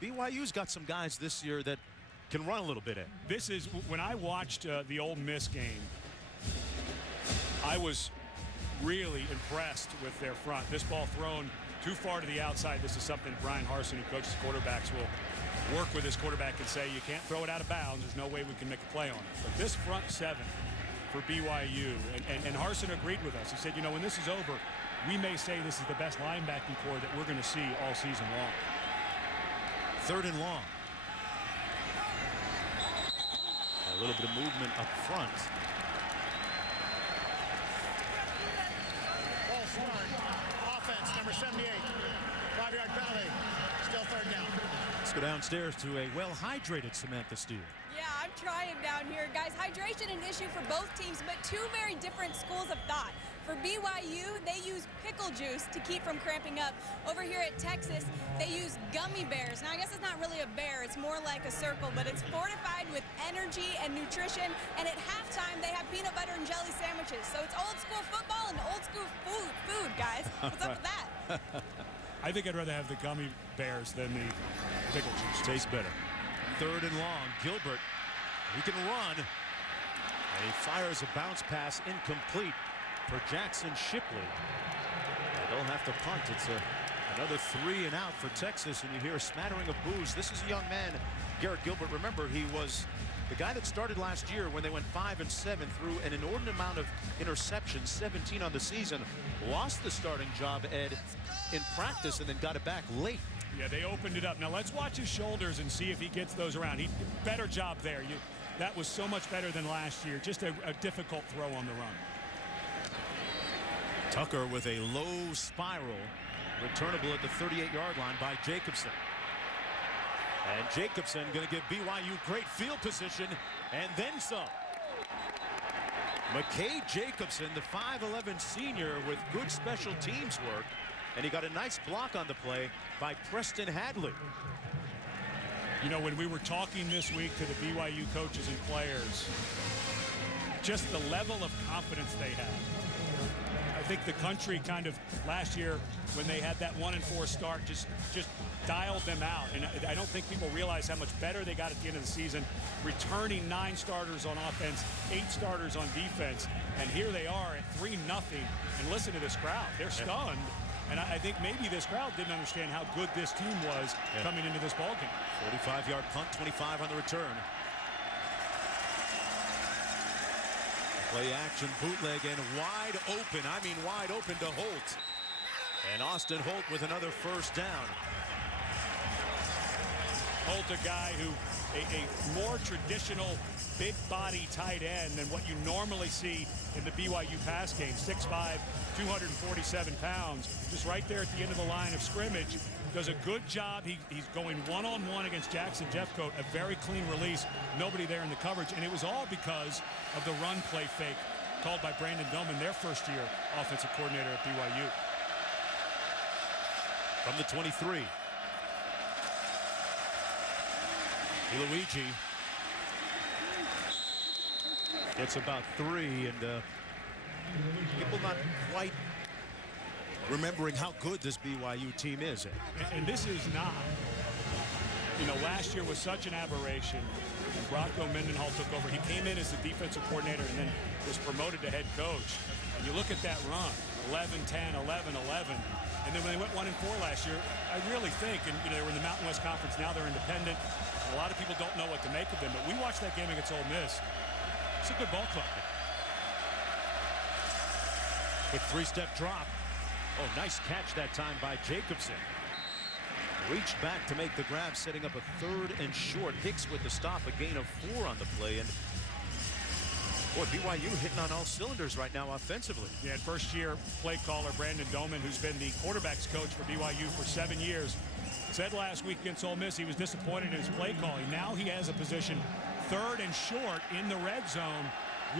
BYU's got some guys this year that can run a little bit in. This is when I watched the Ole Miss game, I was really impressed with their front. This ball thrown too far to the outside. This is something Brian Harsin, who coaches quarterbacks, will work with his quarterback and say, you can't throw it out of bounds. There's no way we can make a play on it. But this front seven for BYU, and Harsin agreed with us. He said, you know, when this is over, we may say this is the best linebacking core that we're going to see all season long. 3rd and long. A little bit of movement up front. Ball start. Offense, number 78. 5-yard penalty. Still 3rd down. Let's go downstairs to a well-hydrated Samantha Steele. Yeah, I'm trying down here. Guys, hydration an issue for both teams, but two very different schools of thought. For BYU, they use pickle juice to keep from cramping up. Over here at Texas, they use gummy bears. Now, I guess it's not really a bear. It's more like a circle, but it's fortified with energy and nutrition. And at halftime, they have peanut butter and jelly sandwiches. So it's old school football and old school food, guys. What's up with that? I think I'd rather have the gummy bears than the pickle juice. Tastes better. 3rd and long. Gilbert, he can run. And he fires a bounce pass incomplete for Jackson Shipley. They'll have to punt. It's another 3 and out for Texas, and you hear a smattering of boos. This is a young man, Garrett Gilbert. Remember, he was the guy that started last year when they went 5-7, threw an inordinate amount of interceptions, 17 on the season. Lost the starting job, Ed, in practice, and then got it back late. Yeah, they opened it up. Now let's watch his shoulders and see if he gets those around. Better job there. That was so much better than last year. Just a difficult throw on the run. Tucker with a low spiral, returnable at the 38-yard line by Jacobson. And Jacobson going to give BYU great field position and then some. McKay Jacobson, the 5'11 senior with good special teams work, and he got a nice block on the play by Preston Hadley. You know, when we were talking this week to the BYU coaches and players, just the level of confidence they have. I think the country kind of last year when they had that 1-4 start just dialed them out, and I don't think people realize how much better they got at the end of the season, returning 9 starters on offense, 8 starters on defense, and here they are at 3-0. And listen to this crowd. They're stunned. And I think maybe this crowd didn't understand how good this team was coming into this ballgame. 45-yard punt, 25 on the return. Play action bootleg and wide open. I mean wide open to Holt. And Austin Holt with another 1st down. Holt, a guy who a more traditional big body tight end than what you normally see in the BYU pass game. 6'5", 247 pounds. Just right there at the end of the line of scrimmage. Does a good job. He's going one-on-one against Jackson Jeffcoat. A very clean release. Nobody there in the coverage. And it was all because of the run play fake called by Brandon Doman, their first-year offensive coordinator at BYU. From the 23. Luigi gets about 3, and people not quite remembering how good this BYU team is. And this is not. You know, last year was such an aberration. And Rocco Mendenhall took over. He came in as the defensive coordinator and then was promoted to head coach. And you look at that run, 11-10, 11-11. And then when they went 1-4 last year, I really think, and you know, they were in the Mountain West Conference, now they're independent. A lot of people don't know what to make of them, but we watched that game against Ole Miss. It's a good ball club. Quick 3-step drop. Oh, nice catch that time by Jacobson. Reached back to make the grab, setting up a 3rd and short. Hicks with the stop, a gain of 4 on the play. And boy, BYU hitting on all cylinders right now offensively. Yeah, first-year play caller Brandon Doman, who's been the quarterback's coach for BYU for 7 years, said last week against Ole Miss he was disappointed in his play calling. Now he has a position 3rd and short in the red zone.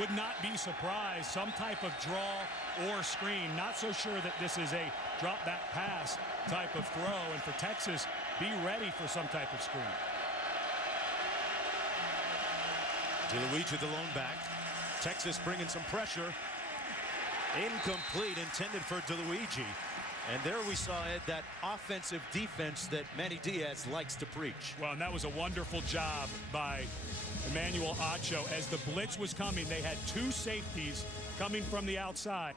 Would not be surprised. Some type of draw or screen. Not so sure that this is a drop-back pass type of throw. And for Texas, be ready for some type of screen. DeLuigi the lone back. Texas bringing some pressure. Incomplete, intended for DeLuigi. And there we saw, Ed, that offensive defense that Manny Diaz likes to preach. Well, and that was a wonderful job by Emmanuel Acho. As the blitz was coming, they had two safeties coming from the outside.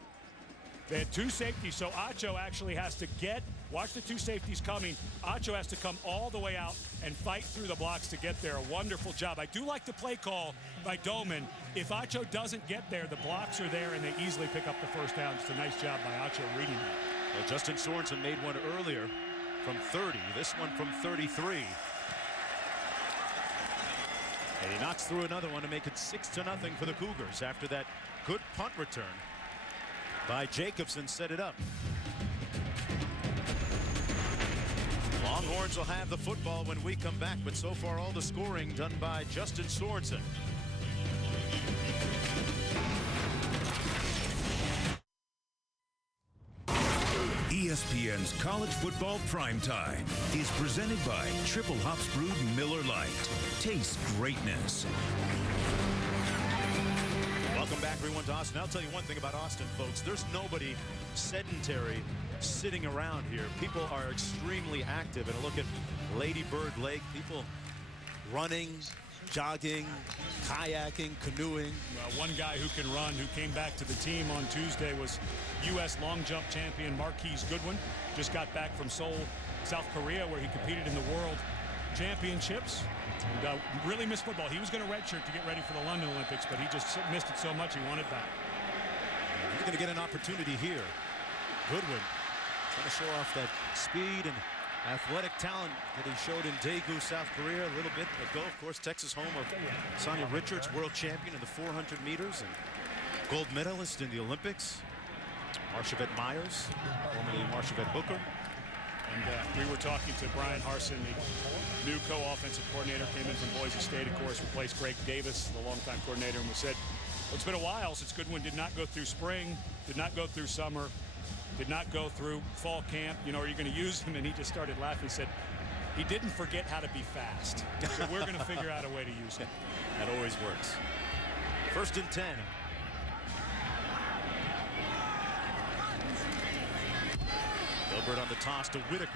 They had two safeties, so Acho actually has to watch the two safeties coming. Acho has to come all the way out and fight through the blocks to get there. A wonderful job. I do like the play call by Doman. If Acho doesn't get there, the blocks are there, and they easily pick up the first down. It's a nice job by Acho reading that. Well, Justin Sorensen made one earlier from 30. This one from 33. And he knocks through another one to make it 6-0 for the Cougars after that good punt return by Jacobson set it up. Longhorns will have the football when we come back, but so far all the scoring done by Justin Sorensen. ESPN's College Football Primetime is presented by Triple Hops Brewed Miller Lite. Taste greatness. Welcome back, everyone, to Austin. I'll tell you one thing about Austin, folks. There's nobody sedentary sitting around here. People are extremely active. And look at Lady Bird Lake. People running, jogging, kayaking, canoeing. One guy who can run, who came back to the team on Tuesday, was U.S. long jump champion Marquise Goodwin. Just got back from Seoul, South Korea, where he competed in the World Championships. And really missed football. He was going to redshirt to get ready for the London Olympics, but he just missed it so much he wanted back. He's going to get an opportunity here. Goodwin trying to show off that speed and athletic talent that he showed in Daegu, South Korea a little bit ago. Of course, Texas, home of Sonia Richards, world champion in the 400 meters and gold medalist in the Olympics. Marshavette Myers, formerly Marshavette Booker. And we were talking to Brian Harsin, the new co-offensive coordinator, came in from Boise State, of course, replaced Greg Davis, the longtime coordinator, and we said, well, it's been a while since Goodwin did not go through spring, did not go through summer, did not go through fall camp. You know, are you going to use him? And he just started laughing. He said, he didn't forget how to be fast. So we're going to figure out a way to use him. That always works. 1st and 10. Gilbert on the toss to Whitaker.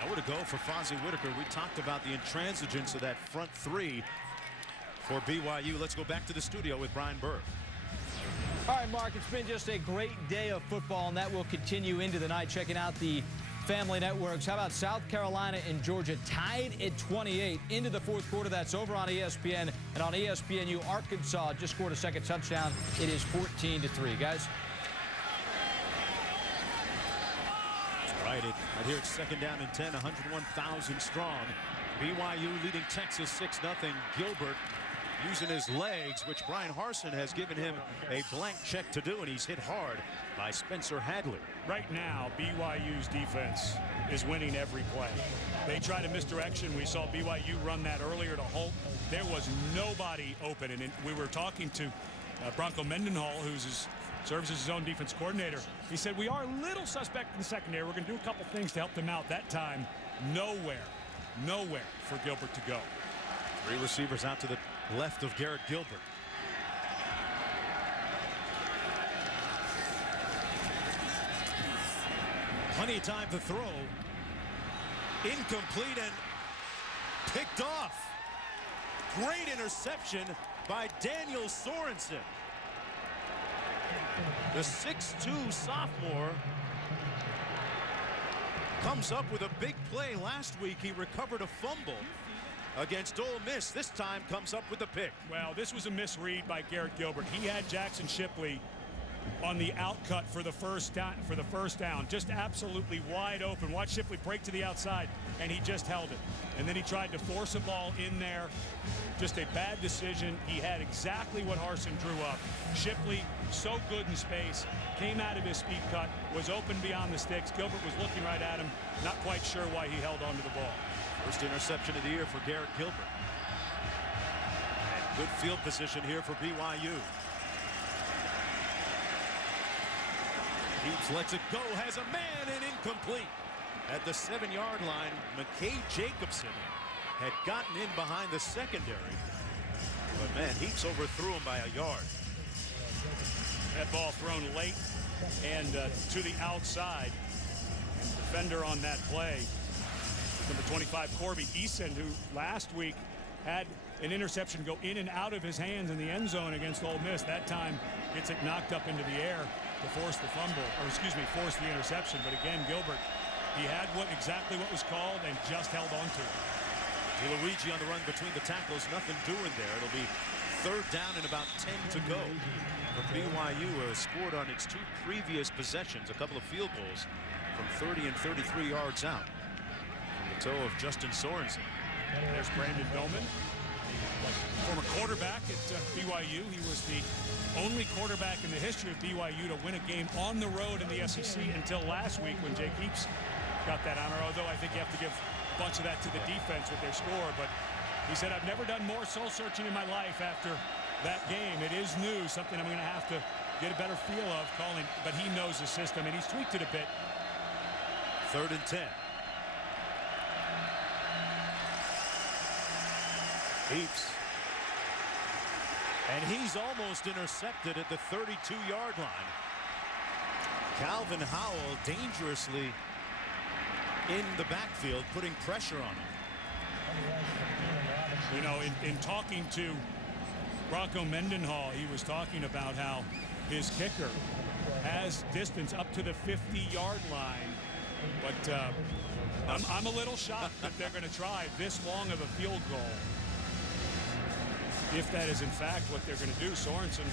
Nowhere to go for Fozzie Whitaker. We talked about the intransigence of that front three for BYU. Let's go back to the studio with Brian Burr. All right, Mark, it's been just a great day of football, and that will continue into the night. Checking out the family networks. How about South Carolina and Georgia tied at 28 into the fourth quarter? That's over on ESPN. And on ESPNU, Arkansas just scored a second touchdown. It is 14-3, guys. Right here it's 2nd down and 10, 101,000 strong. BYU leading Texas 6-0. Gilbert using his legs, which Brian Harsin has given him a blank check to do, and he's hit hard by Spencer Hadley. Right now, BYU's defense is winning every play. They try to misdirection. We saw BYU run that earlier to Holt. There was nobody open, and we were talking to Bronco Mendenhall, serves as his own defense coordinator. He said, we are a little suspect in the secondary. We're going to do a couple things to help them out. That time, nowhere for Gilbert to go. 3 receivers out to the left of Garrett Gilbert. Plenty of time to throw. Incomplete and picked off. Great interception by Daniel Sorensen. The 6'2" sophomore comes up with a big play. Last week he recovered a fumble against Ole Miss. This time comes up with the pick. Well, this was a misread by Garrett Gilbert. He had Jackson Shipley on the outcut for the first down, just absolutely wide open. Watch Shipley break to the outside, and he just held it. And then he tried to force a ball in there. Just a bad decision. He had exactly what Harsin drew up. Shipley, so good in space, came out of his speed cut, was open beyond the sticks. Gilbert was looking right at him, not quite sure why he held onto the ball. First interception of the year for Garrett Gilbert. And good field position here for BYU. Heaps lets it go, has a man, and incomplete. At the 7-yard line, McKay Jacobson had gotten in behind the secondary. But man, Heaps overthrew him by a yard. That ball thrown late and to the outside. defender on that play. Number 25, Corby Eason, who last week had an interception go in and out of his hands in the end zone against Ole Miss. That time gets it knocked up into the air to force the fumble, or excuse me, force the interception. But again, Gilbert, he had exactly what was called and just held on to it. Luigi on the run between the tackles, nothing doing there. It'll be third down and about 10 to go. For BYU has scored on its 2 previous possessions, a couple of field goals from 30 and 33 yards out. From the toe of Justin Sorensen. There's Brandon Bowman, former quarterback at BYU. He was the only quarterback in the history of BYU to win a game on the road in the SEC until last week when Jake Heaps got that honor, although I think you have to give a bunch of that to the defense with their score. But he said, I've never done more soul searching in my life after that game. It is new, something I'm going to have to get a better feel of calling, but he knows the system and he's tweaked it a bit. Third and 10. Heaps. And he's almost intercepted at the 32-yard line. Calvin Howell dangerously in the backfield, putting pressure on him. You know, in talking to Bronco Mendenhall, he was talking about how his kicker has distance up to the 50-yard line. But I'm a little shocked that they're going to try this long of a field goal. If that is in fact what they're going to do. Sorensen.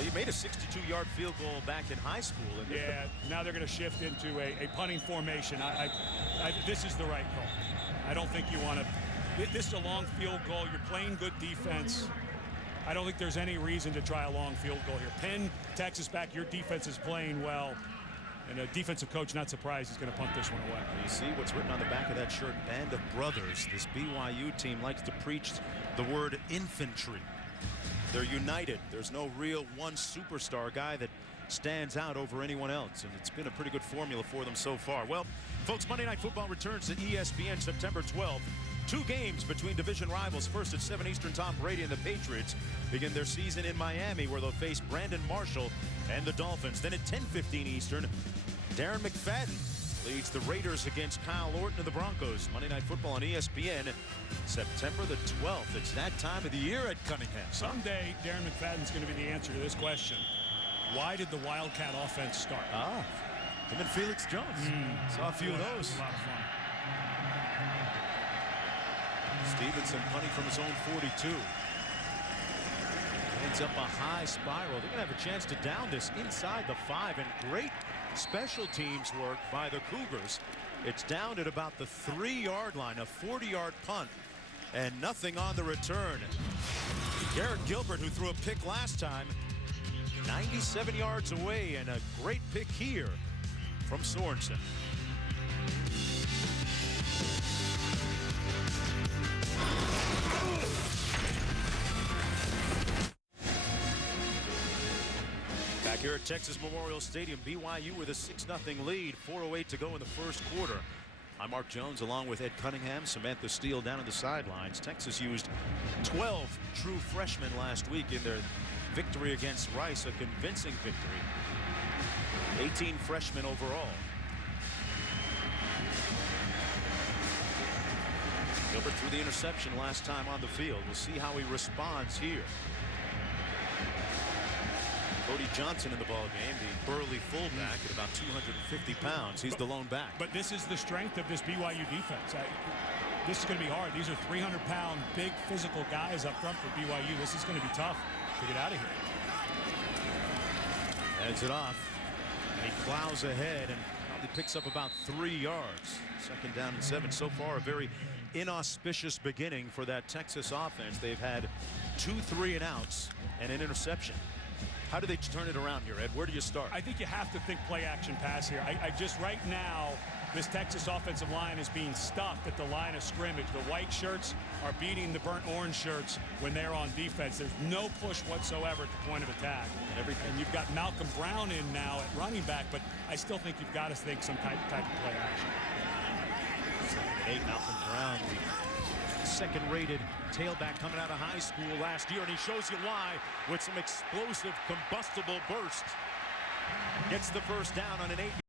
He made a 62-yard field goal back in high school. And yeah, now they're going to shift into a punting formation. This is the right call. I don't think you want to. This is a long field goal. You're playing good defense. I don't think there's any reason to try a long field goal here. Penn, Texas back. Your defense is playing well. And a defensive coach, not surprised, he's going to punt this one away. You see what's written on the back of that shirt? Band of Brothers. This BYU team likes to preach the word infantry. They're united. There's no real one superstar guy that stands out over anyone else, and it's been a pretty good formula for them so far. Well, folks, Monday Night Football returns to ESPN September 12th. 2 games between division rivals. First at 7 Eastern, Tom Brady and the Patriots begin their season in Miami, where they'll face Brandon Marshall and the Dolphins. Then at 10:15 Eastern, Darren McFadden leads the Raiders against Kyle Orton and the Broncos. Monday Night Football on ESPN, September the 12th. It's that time of the year at Cunningham. Someday, Darren McFadden's going to be the answer to this question. Why did the Wildcat offense start? Him and Felix Jones. Saw a few of those. A lot of fun. Stevenson punting from his own 42. Ends up a high spiral. They're going to have a chance to down this inside the 5, and great special teams work by the Cougars. It's down at about the 3-yard line, a 40-yard punt, and nothing on the return. Garrett Gilbert, who threw a pick last time, 97 yards away, and a great pick here from Sorensen. Back here at Texas Memorial Stadium, BYU with a 6-0 lead, 4:08 to go in the first quarter. I'm Mark Jones along with Ed Cunningham, Samantha Steele down on the sidelines. Texas used 12 true freshmen last week in their victory against Rice, a convincing victory. 18 freshmen overall. Gilbert threw the interception last time on the field. We'll see how he responds here. Cody Johnson in the ballgame, the burly fullback at about 250 pounds. He's the lone back. But this is the strength of this BYU defense. This is going to be hard. These are 300-pound, big physical guys up front for BYU. This is going to be tough to get out of here. Heads it off. And he plows ahead and probably picks up about 3 yards. Second down and 7. So far, a very inauspicious beginning for that Texas offense. They've had 2 3-and-outs and an interception. How do they turn it around here, Ed? Where do you start? I think you have to think play action pass here. I just right now, this Texas offensive line is being stuffed at the line of scrimmage. The white shirts are beating the burnt orange shirts when they're on defense. There's no push whatsoever at the point of attack. And you've got Malcolm Brown in now at running back, but I still think you've got to think some type of play action. Malcolm Brown, the second-rated tailback coming out of high school last year, and he shows you why with some explosive, combustible burst. Gets the first down on an 8